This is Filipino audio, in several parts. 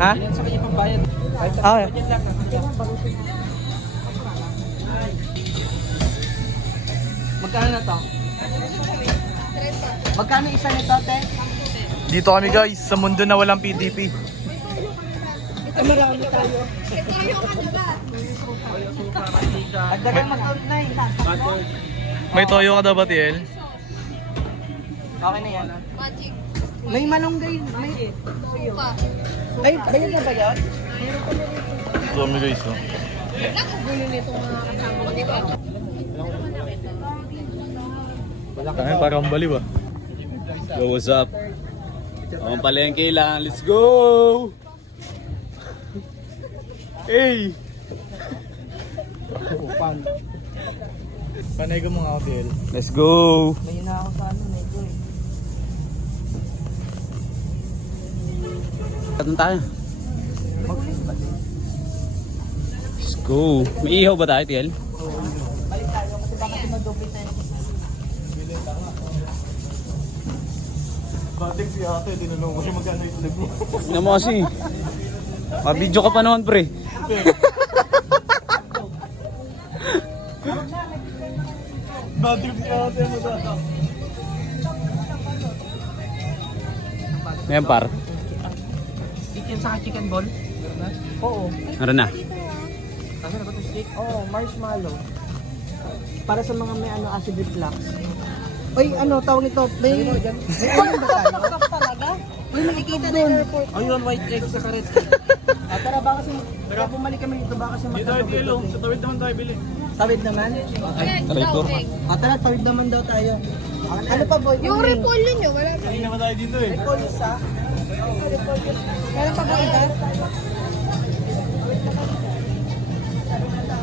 Ha? Yan sa kanya pambayad. Ah, Yan lang. Magkano na to? Magkano isa nito, te? dito kami guys, sa mundo na walang PDP. Ito marami tayo. At dagang mag-out na eh. May toyo ka daw ba, TL? Okay na yan. Magic. May malunggay. May... Suka. Ay, bayad na ba yan? Ito kami guys, oh. Nakagulo nito mga kasama ko dito. Kaya parang baliw ah. Yo, what's up? Ang palengke lang, let's go! Hey! Panay ko mga TL. Let's go! May na ako sa ano, nego eh. Saan tayo? Let's go! May ihaw ba tayo, TL? Balik tayo kasi baka tumadoble tayo. Batik si ate, tinanong ko siya magkano itlog mo. Tingnan mo kasi. Mabidyo ka pa naman, pre. Batik si ate, magkano. Ngayon, par. Chicken sa chicken ball? Oo. Ano na? Ano na ba ito steak? Oo, marshmallow. Para sa mga may ano, acid reflux. Oy, ano, tawag nito? May ano ba tayo? Talaga? Uy, nakikita na yung airport. Ayun, white egg sa karet. Tara, baka kasi, baka bumalik kami dito, baka kasi magkatawid. Sa tawid naman tayo bili. Tawid naman? Okay. Try ko. Tara, tawid naman daw tayo. Ano pa, boy? Yung repolyo nyo, wala na. Hindi naman tayo dito eh. Repolyo sa? Meron pa ba iba?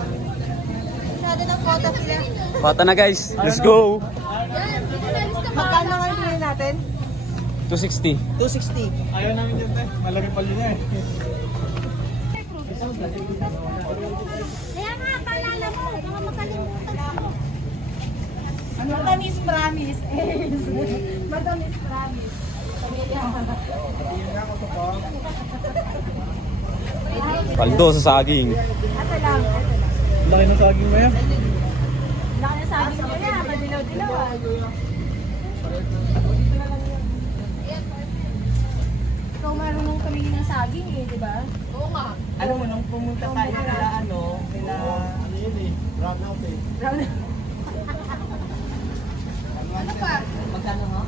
Masyado ng photo sila. Pata na guys, let's go! Yan, dito na lista pa. Magkano nga yung bilhin natin? 260. 260. Ayaw namin yun te. Malaki pala niya eh. Kaya nga, paalala mo. Baka makalimutan mo. Matamis promise. Matamis promise. Paldo sa saging. Ito lang, ito lang. Laki ng saging mo yan. Laki na sabi ko niya, madilaw-dilaw ah. Ikaw marunong kami ng saging eh, di ba? Oo nga. Alam mo, nung pumunta tayo kila ano, kila... Ano yun eh? Brown out eh. Ano pa? Magkano nga?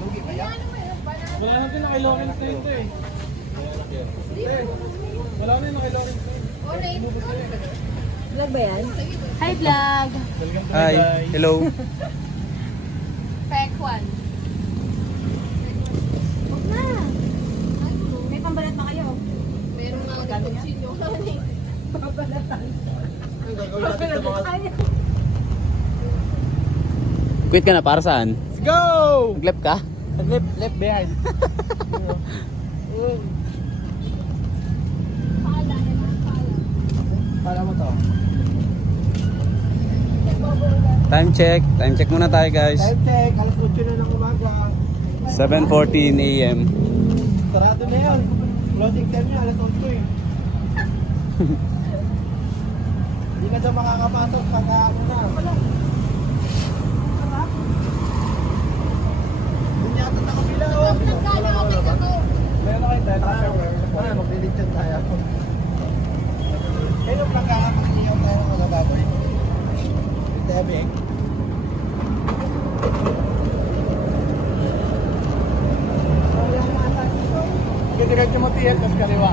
Lugi kaya? Ano mo yun? Banana. Wala natin nakilawin sa ito eh. Wala na yung nakilawin sa ito. O, nainit ko. Vlog ba yan? Hi vlog! Welcome to Hi, my guys. hello. Pek 1. Huwag na! May pambalat ba kayo? Meron nga nagpagsinyo. Ay, Quit ka na, para saan? Let's go! Nag-left ka? Left behind. Para mo to. Time check. Time check muna tayo guys. Time check, alas 8 na ng umaga. 7:14 AM. Sarado na yan. Closing time niya, alas 8 eh. Hindi na daw makakapasok pag ano na. Hindi yata na kabila oh. Nagkala ako tingnan ko. Meron na kayo tayo naka-shower. Maglilitsyon tayo. Kaya yung pagkakapagsiyaw tayo ng mga baboy. Tebe. Diretso mo TL, tapos kaliwa.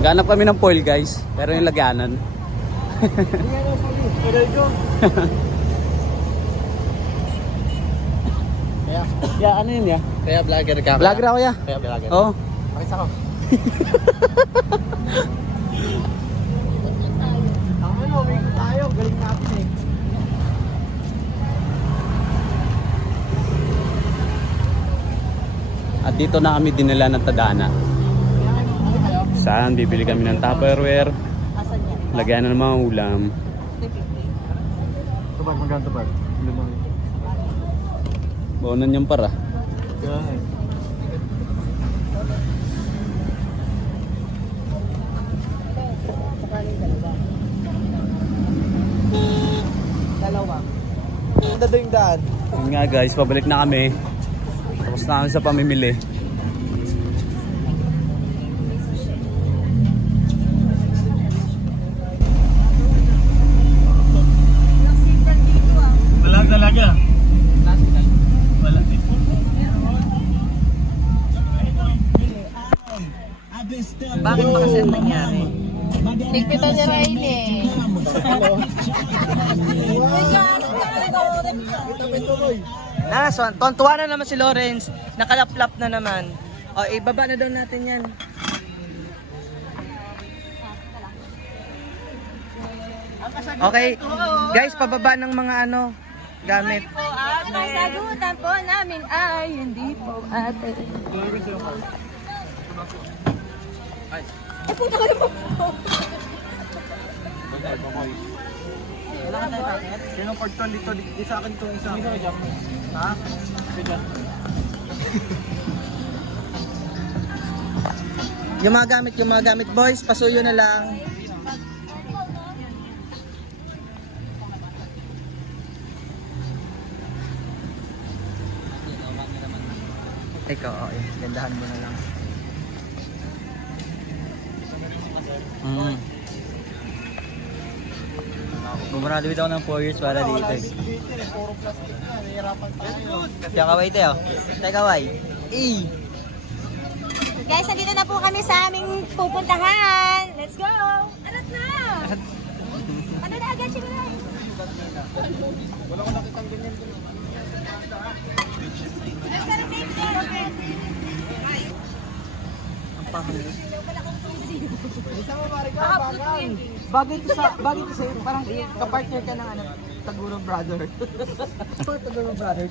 Ganap kami ng foil guys, pero yung lagyanan. Diretso. Ya, ano yun ya? Kaya vlogger ka. Vlogger ako ya. Kaya vlogger. Oo. Pakisa ko. Ang ano, may tayo. Galing natin eh. At dito na kami dinala ng Tadhana. Saan? Bibili kami ng Tupperware. Asan yan? Lagyan na ng mga ulam. 350. Tupad, magkano tupad? Limang. Baunan yung para. Yan. Dalawa. Ganda daw yung daan. Yun nga guys, pabalik na kami. Tapos na kami sa pamimili. Wala talaga. Wala. Bakit pa kasi nangyari? Ligpitan niya rin eh. Tuwan-tuwa na naman si Lawrence. Nakalaplap na naman. O, ibaba na daw natin yan. Okay, guys, pababa ng mga ano, gamit. At masagutan po namin ay hindi po ate. Kaya part 2 dito, di sa akin itong isa. Ha? Yung mga gamit boys, pasuyo na lang. Ikaw, okay. Gandahan mo na lang. Bumaraduit ako ng 4 years para dito eh. Kaya kaway tayo. Tayo kaway. Guys, nandito na po kami sa aming pupuntahan. Let's go! Arat na! Ano na agad siya na? Bagay ito sa'yo, parang kapartner ka ng ano, Taguro Brother. Taguro Brother.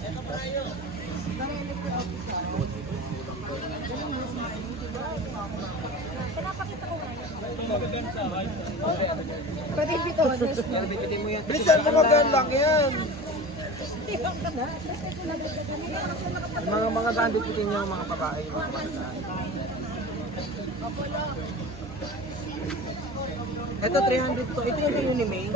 Bilisan mo magaan lang yan. Mga gandit pitin niyo mga babae, mga bata. Ito 300 to. Ito yung kayo ni May.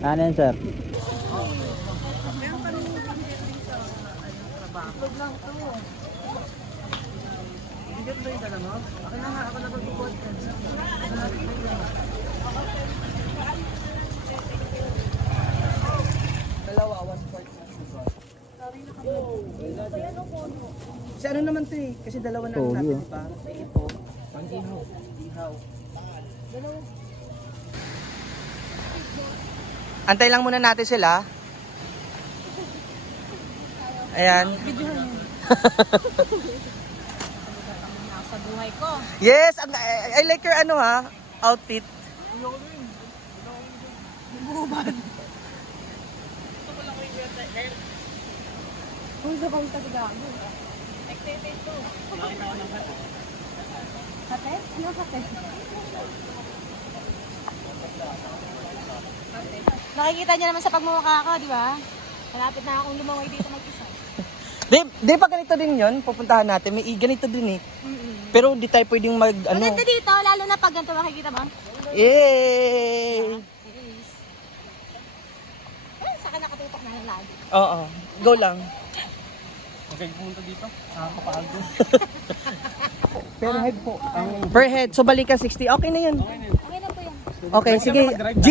Ano yan, sir? Dalawa, 1/4. Kasi ano naman to eh, kasi dalawa na lang natin, di ba? Ito, pang-ihaw. Ihaw. Antay lang muna natin sila. Ayan. Sa buhay ko. Yes, I like your ano ha, outfit. Kung sa kong tagagago. Nagtete ito. Kate? Ano kate? Makikita niyo naman sa pagmumukha ko, di ba? Malapit na akong lumangoy dito mag-isa. Di pa ganito din yun, pupuntahan natin. May ganito din eh. Pero di tayo pwedeng Maganda dito, lalo na pag ganito makikita mo. Yay! Saka nakatutok na lang lagi. Oo, go lang. Okay, pumunta dito. Nakakapagod. Per head po. Per head, so balik ka 60. Okay na yun. Okay na po yan. Okay, sige. G.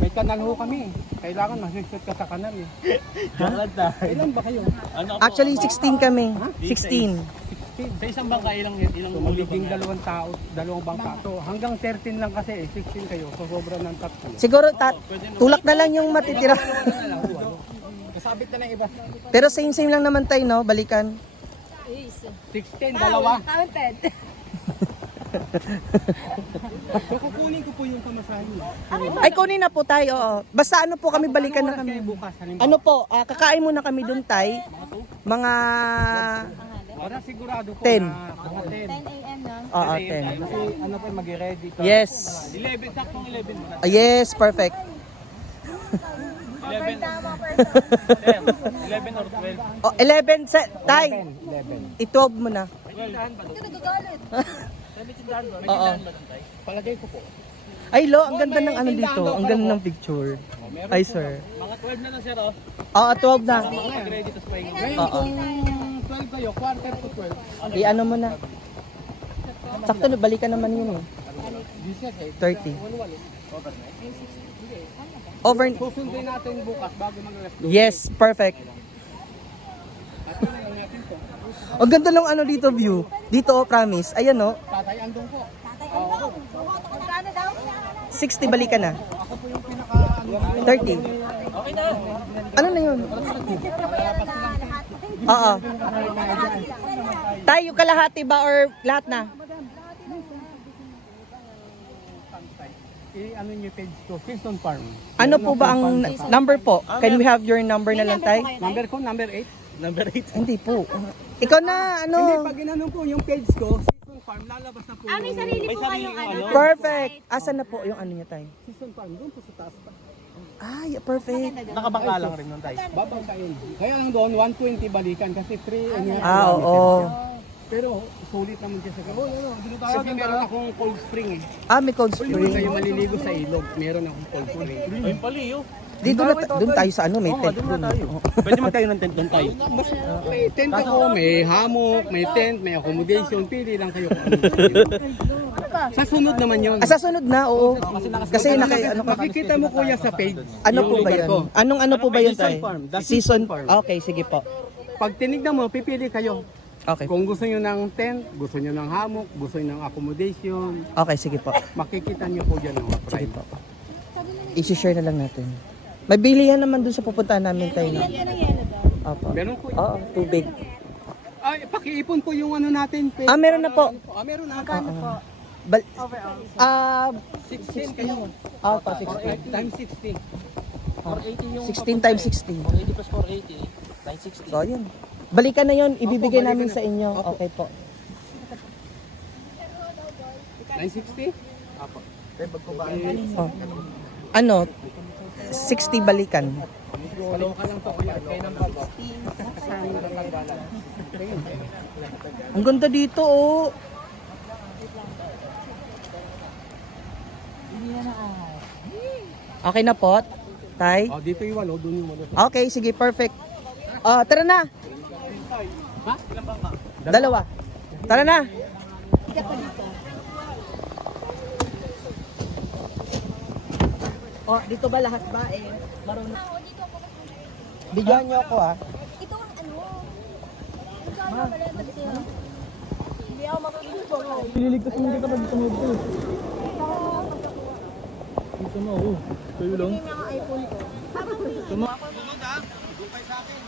May kanal ho kami. Kailangan mag-shoot ka sa kanal eh. Ilan ba kayo? Actually, 16 kami. 16. Sa isang bangka, ilang magiging dalawang bangka. So, hanggang 13 lang kasi, 16 kayo. So, sobra ng tatlo. Siguro, tulak na lang yung matitira. Kasabit na ng iba. Pero same lang naman tayo, no? Balikan. 16, dalawa. Counted. So, kukunin ko po yung pamasahin mo. Ay, kunin na po tayo. Oo. Basta ano po kami, balikan na kami. Bukas, halimbawa. Ano po, kakain muna kami dun, tay. Mga... Para sigurado ko 10. na mga 10 a.m. no? Oo, 10. Kasi ano pa, mag-ready ka. Yes. 11, saktong 11 mo na. Yes, perfect. 11 or 12. Oh, 11, tay. 11. I-12 mo na. Ito nagagalit. Oo. Palagay ko po. Ay, lo, ang ganda ng ano dito. Ang ganda ng picture. Ay, sir. Mga 12 na lang sir, oh. Oo, 12 na. Mag-ready tapos pahinga. Ngayon, Oo. kung 12 kayo, quarter to 12. I-ano mo na. Sakto, balikan naman yun eh. 30. Over. Susundin natin bukas bago mag-rest. Yes, perfect. Ang ganda ng ano dito view. Dito, oh, promise. Ayan, oh. Tatay, andun po. Magkano daw? 60 balikan na. Ako po yung pinaka... 30. Ano na yun? Oo. Tayo kalahati ba or lahat na? Ano yung page ko? Kingston Farm. Ano po ba ang number po? Can we have your number na lang, tay? Number ko, number 8. Number 8. Hindi po. Ikaw na, Hindi, ano? pag ginanong po yung page ko, Kingston Farm, lalabas na po yung... May sarili po kayong ano. Perfect. Asan na po yung ano niya, tay? Kingston Farm, doon po sa taas pa. Ay, perfect. Nakabangka lang rin nun tayo. Babangkain. Kaya lang doon, 120 balikan kasi 3 and a half Ah, kilometer oo. siya. Pero sulit naman siya sa gabi. Kasi meron akong cold spring eh. Ah, may cold Hindi spring. kayo maliligo sa ilog. Meron akong cold spring. Ay, paliyo. Dito na, doon tayo sa ano, may tent doon. Pwede magtayo ng tent doon tayo. May tent ako, may hammock, may tent, may accommodation. Pili lang kayo kung ano gusto niyo. Sa sunod naman yun. Ah, sa sunod na, oo. Kasi ano ka. Makikita mo kuya sa page. Ano yung po ba lugar yun? ko. Anong ano po ba yun, Season tay? farm. The Season season farm. Okay, sige po. Pag tinignan mo, pipili kayo. Okay. Kung gusto niyo ng tent, gusto niyo ng hammock, gusto niyo ng accommodation, Okay, sige po. makikita niyo po dyan ang mga Sige price. po. I-share na lang natin. May bilihan naman doon sa pupuntahan namin tayo. No? Opo. Meron po. Oo, tubig. Ay, pakiipon po yung ano natin. Ah, meron na po. Meron na. Bal 16 kayo. Ah, pa 16. Times 16. 480 yung 16 times 16. 480 plus 480. 960. So, yun. Balikan na yun. Ibibigay namin sa inyo. Okay po. 960? Apo. Oh. Ano? 60 balikan. Follow ka lang po kuya. Kayo ng baba. Ang ganda dito, oh. Okay na po, tay? Oh, dito yung walo, doon yung walo. Okay, sige, perfect. Tara na. Ha? Ilan bang ka? Dalawa. Tara na. Oh, dito ba lahat ba eh? Marunong. Bigyan niyo ako ah. Ito ang ano. Magkano pala ito dito? Hindi ako makakita. Pililigtas mo kita pag tumawag ko. Dito mo, oh. Kayo lang. Yung mga iPhone ko. Tumunod ha. Dugay sa akin.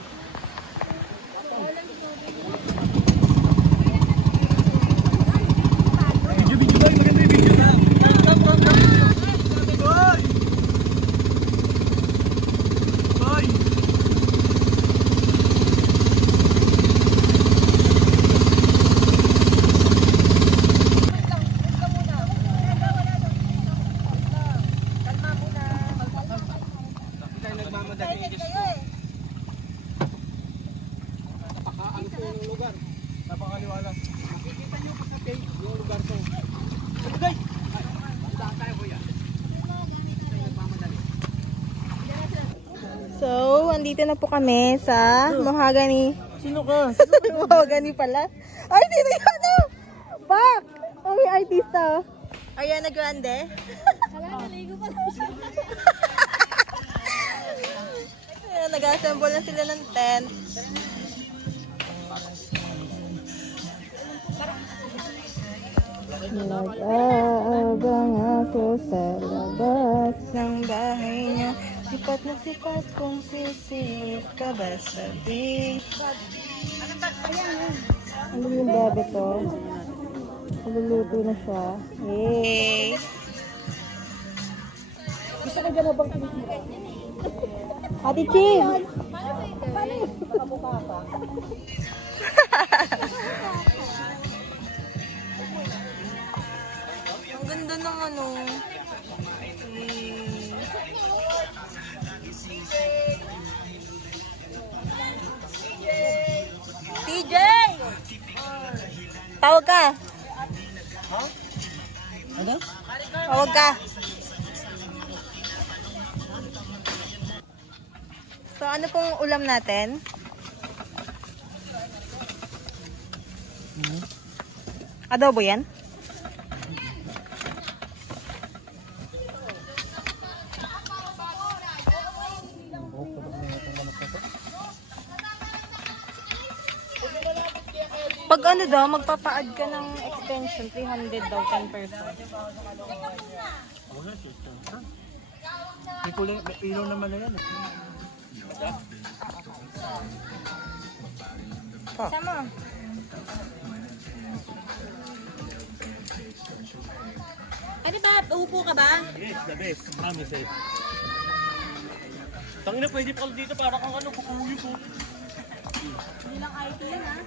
Video tayo. Maganda yung video na. Bye! excited kayo eh. Napaka-ano po yung lugar. Napakaliwalas. Makikita nyo po sa page yung lugar ko. Guys! Saan tayo kuya? So, andito na po kami sa Mahogany. Sino ka? Mahogany pala. Ay, sino yun? Ano? Pak! Oh, may artista. Ariana Grande. Naligo pa lang siya. Nag-assemble na sila ng tent. Nag-aabang ako sa labas ng bahay niya. Sipat na sipat kung sisip ka ba sabi. Ano yung bebe to? Naluluto na siya. Yay! Gusto ko dyan habang kinikita. Ate Chim! Nakamukha ka. Ang ganda ng ano. TJ! Tawag ka. Ano? Tawag ka. So ano pong ulam natin? Adobo yan? Pag ano daw, magpapa-add ka ng extension, 300 daw, 10%. May kulay, may ilaw naman na yan. Sama. Ano ba? Upo ka ba? Yes, the best. Promise eh. Tangina, pwede pa dito para kang ano, kukuyo po. Hindi lang IT yan, ha?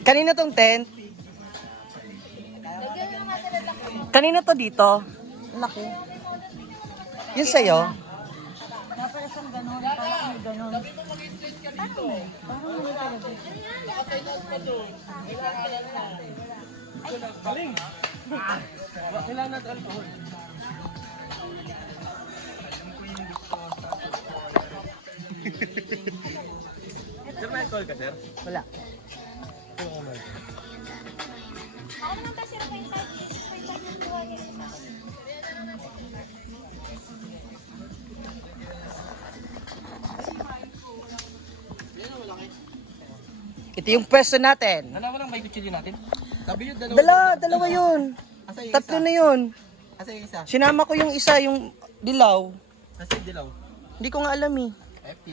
Kanino tong tent? Kanino to dito? Laki. Yun sa'yo? Kailangan natin alcohol. Sir, may alcohol ka, sir? Wala. Ako naman kasi 0.5 yung buwan niya. Ito yung pwesto natin. Dalawa lang ba yung chili natin? Sabi yun, Dalawa yun. Asa yung Tatlo na yun. Asa yung isa? Sinama ko yung isa, yung dilaw. Asa yung dilaw? Hindi ko nga alam eh. FT.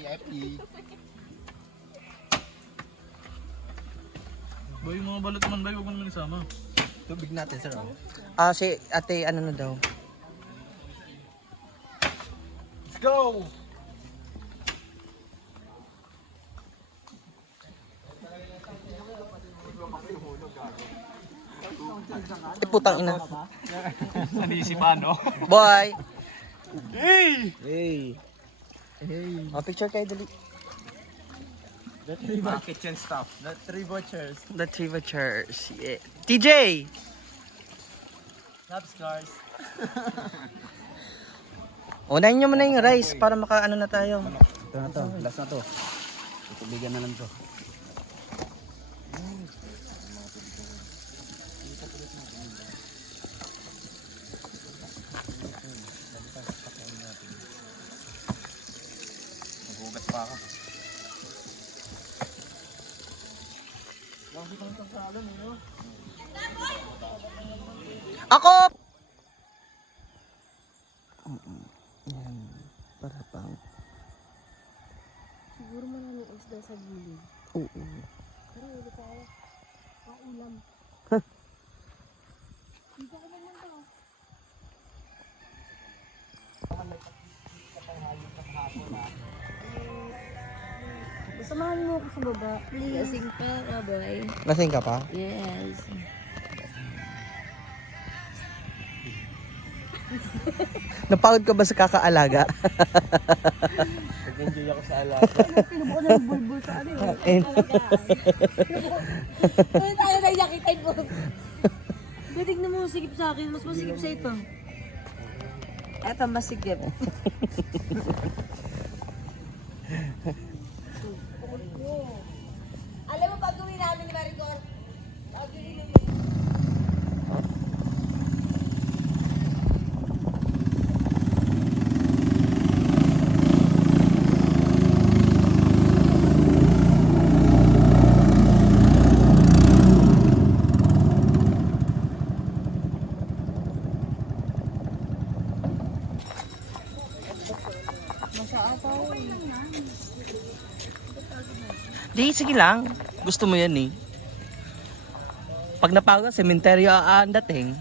Boy, mga balot man ba? Huwag mo naman isama. Tubig natin, sir. Ah, si ate, ano na daw? Let's go! Putang ina. Nanisipan, no? Boy! Hey! Oh, picture kayo dali. The three kitchen stuff. The three butchers. The Triva Chairs. Yeah. TJ! Labs cars. Unahin nyo muna yung rice para makaano na tayo. Ito na to, last na to. Tubigan na lang to. Maghugas pa ako. Ako! Yan. Para pang. Siguro maraming isda sa gilid. Oo. Pero hindi kaya. Ulam. Dito ko naman to. Samahan mo ako sa baba. Please. Lasing pa, boy. Lasing ka pa? Yes. Napagod ka ba sa kakaalaga? Nag-enjoy ako sa alaga. Tinubukan na yung bulbul sa ano yun. Ano tayo na yakitain mo? Badig na mo sikip sa akin. Mas masikip sa ito. Eto, masigip. Alam mo pag gawin namin ni Maricor? Di, sige lang. Gusto mo yan eh. Pag napagod, sementeryo ang dating.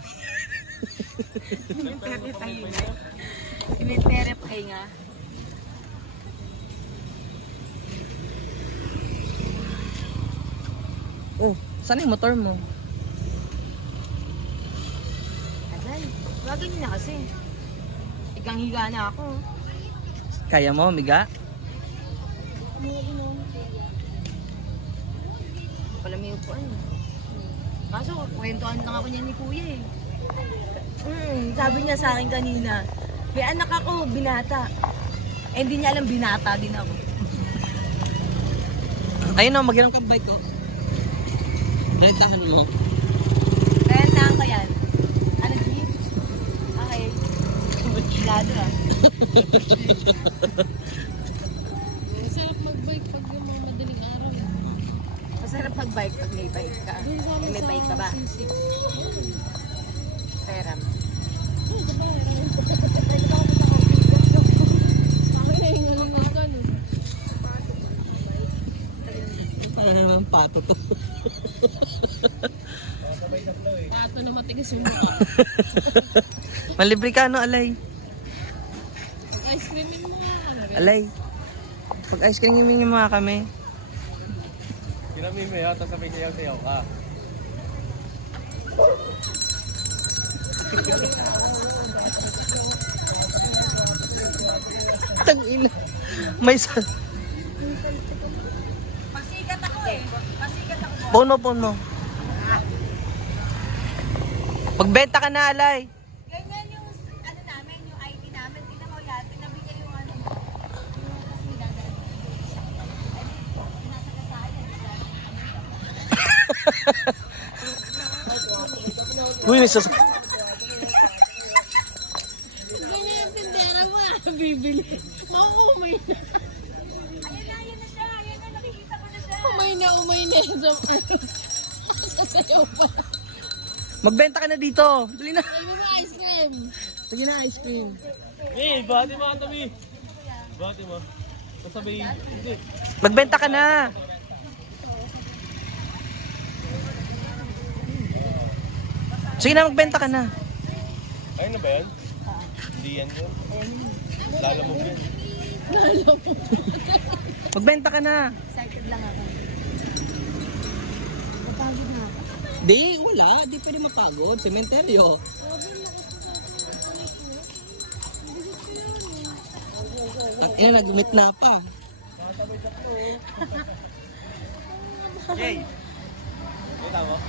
Simenterep kayo nga. Oh, saan yung motor mo? Azal, wagin niyo na kasi. Ikang higa na ako. Kaya mo, miga? Pala may upuan. Kaso, kwentuhan lang ako niya ni Kuya eh. Sabi niya sa akin kanina, may anak ako, binata. Eh, hindi niya alam binata din ako. Ayun o, mag-ilang kang bike ko. Rentahan mo. Kaya lang ko yan. Ano, Jeep? Okay. Lado ah. Sarap mag-bike pag yung mga madaling araw. Masarap mag-bike pag may bike ka. May bike ka ba? Peram. Parang naman pato to. Pato na matigas yung mukha. Malibre ka no, Alay? Ice cream yung mga Alay. Pag ice cream yung mga kami. Pinamin mo yun, tapos sabi sayaw-sayaw ka. Tangina. May sa... Pasikat ako eh. Pasikat ako. Phone mo. Magbenta ka na, Alay. Ganyan yung ano namin, yung ID namin. Tingnan mo yan, pinabigay yung ano mo. Yung kasi dadaan. Uy, may sas... ganyan yung tindera mo bibili. Maumay na. Ayun na siya. Ayun na, nakikita ko na siya. Umay na. Sasayaw pa. Magbenta ka na dito. Dali na. Ay, mo ice cream. Sige na, ice cream. Bati mo ka tabi. Bati mo. Sasabi, hindi. Magbenta ka na. Sige na, magbenta ka na. Ayun na ba yan? Hindi yan yun. Lalamog yan. Magbenta ka na. Excited lang ako. Napagod na ako. Di, wala. Di pwede mapagod. Sementeryo. At yan, nag-umit na pa. Yay! Kita mo?